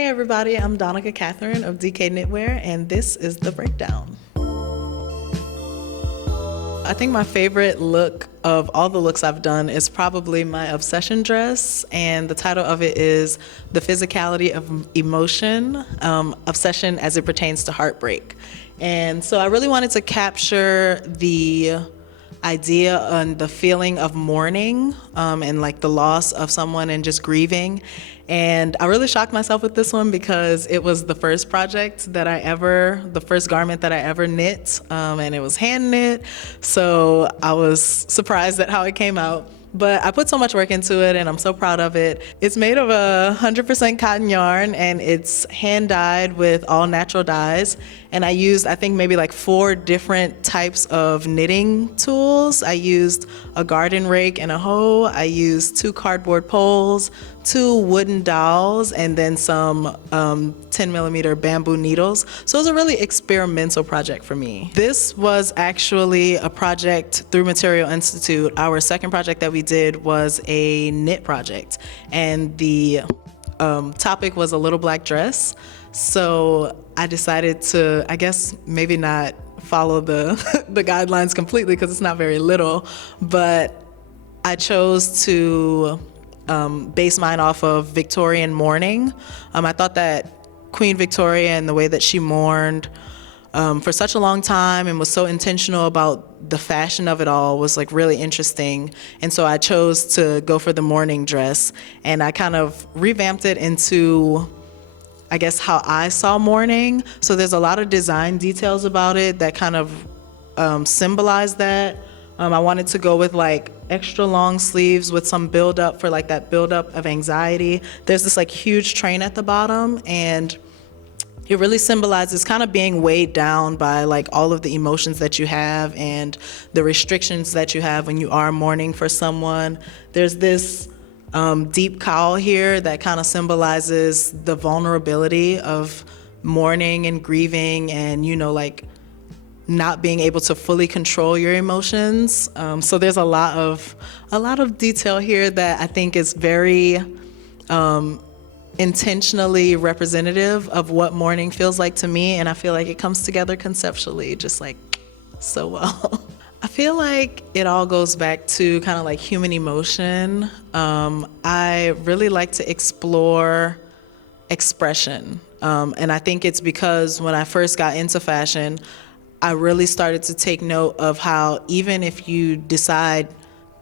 Hey everybody, I'm Donaka Katherine of DK Knitwear, and this is the Breakdown. I think my favorite look of all the looks I've done is probably my obsession dress, and the title of it is The Physicality of Emotion, Obsession as it pertains to heartbreak. And so I really wanted to capture the idea and the feeling of mourning and like the loss of someone and just grieving. And I really shocked myself with this one because it was the first project that the first garment that I ever knit, and it was hand knit. So I was surprised at how it came out. But I put so much work into it and I'm so proud of it. It's made of 100% cotton yarn and it's hand dyed with all natural dyes. And I used, I think, maybe like 4 different types of knitting tools. I used a garden rake and a hoe. I used 2 cardboard poles, 2 wooden dowels, and then some 10mm bamboo needles. So it was a really experimental project for me. This was actually a project through Material Institute. Our second project that we did was a knit project, and the topic was a little black dress. So I decided to, I guess, maybe not follow the the guidelines completely because it's not very little, but I chose to base mine off of Victorian mourning. I thought that Queen Victoria and the way that she mourned for such a long time and was so intentional about the fashion of it all was like really interesting. And so I chose to go for the mourning dress, and I kind of revamped it into, I guess, how I saw mourning. So there's a lot of design details about it that kind of symbolize that. I wanted to go with like extra long sleeves with some build up for like that build up of anxiety. There's this like huge train at the bottom, and it really symbolizes kind of being weighed down by like all of the emotions that you have and the restrictions that you have when you are mourning for someone. There's this deep cowl here that kind of symbolizes the vulnerability of mourning and grieving and, you know, like not being able to fully control your emotions. So there's a lot of detail here that I think is very intentionally representative of what mourning feels like to me, and I feel like it comes together conceptually just like so well. I feel like it all goes back to kind of like human emotion. I really like to explore expression, and I think it's because when I first got into fashion, I really started to take note of how even if you decide,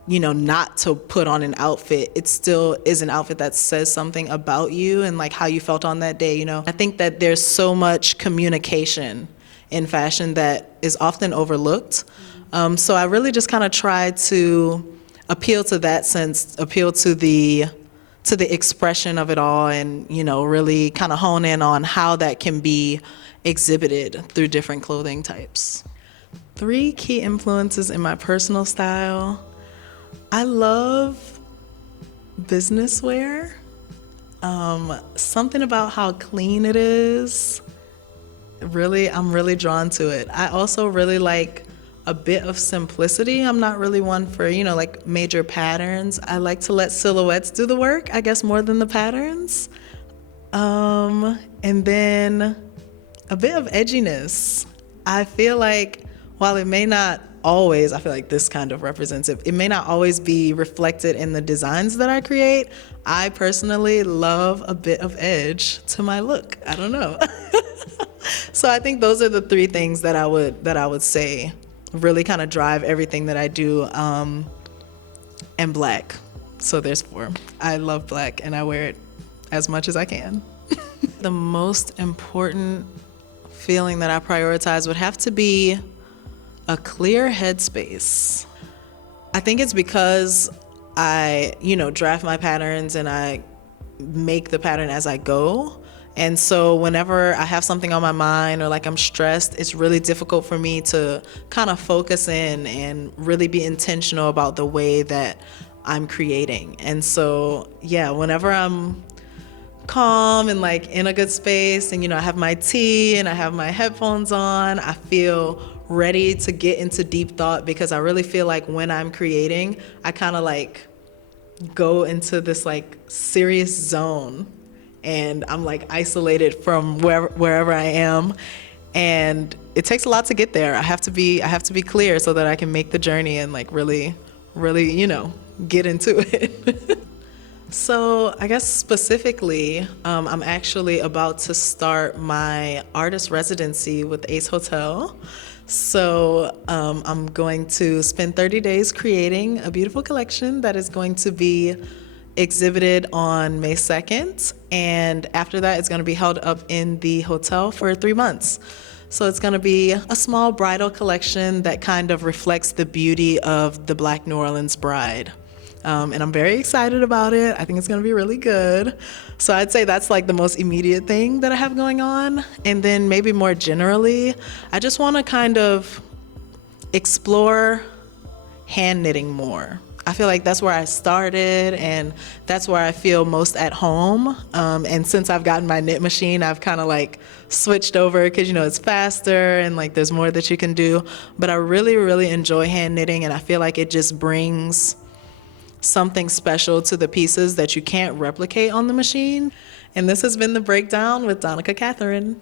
you know, not to put on an outfit, it still is an outfit that says something about you and like how you felt on that day, you know. I think that there's so much communication in fashion that is often overlooked. So I really just kind of tried to appeal to that sense, appeal to the expression of it all, and, you know, really kind of hone in on how that can be exhibited through different clothing types. 3 key influences in my personal style. I love business wear. Something about how clean it is. I'm really drawn to it. I also really like a bit of simplicity. I'm not really one for, you know, like major patterns. I like to let silhouettes do the work, I guess, more than the patterns. And then a bit of edginess. I feel like while it may not always, I feel like this kind of represents it, it may not always be reflected in the designs that I create. I personally love a bit of edge to my look. I don't know. So I think those are the 3 things that I would say really kind of drive everything that I do, and black. So there's 4. I love black and I wear it as much as I can. The most important feeling that I prioritize would have to be a clear headspace. I think it's because I, you know, draft my patterns and I make the pattern as I go. And so whenever I have something on my mind or like I'm stressed, it's really difficult for me to kind of focus in and really be intentional about the way that I'm creating. And so, yeah, whenever I'm calm and like in a good space and, you know, I have my tea and I have my headphones on, I feel ready to get into deep thought, because I really feel like when I'm creating, I kind of like go into this like serious zone. and I'm like isolated from wherever I am. And it takes a lot to get there. I have to be clear so that I can make the journey and like really, really, get into it. So I guess specifically, I'm actually about to start my artist residency with Ace Hotel. So I'm going to spend 30 days creating a beautiful collection that is going to be exhibited on May 2nd. And after that, it's going to be held up in the hotel for 3 months. So it's going to be a small bridal collection that kind of reflects the beauty of the Black New Orleans bride. And I'm very excited about it. I think it's going to be really good. So I'd say that's like the most immediate thing that I have going on. And then maybe more generally, I just want to kind of explore hand knitting more. I feel like that's where I started and that's where I feel most at home. And since I've gotten my knit machine, I've kind of like switched over because, it's faster and like there's more that you can do. But I really, really enjoy hand knitting, and I feel like it just brings something special to the pieces that you can't replicate on the machine. And this has been The Breakdown with Donaka Katherine.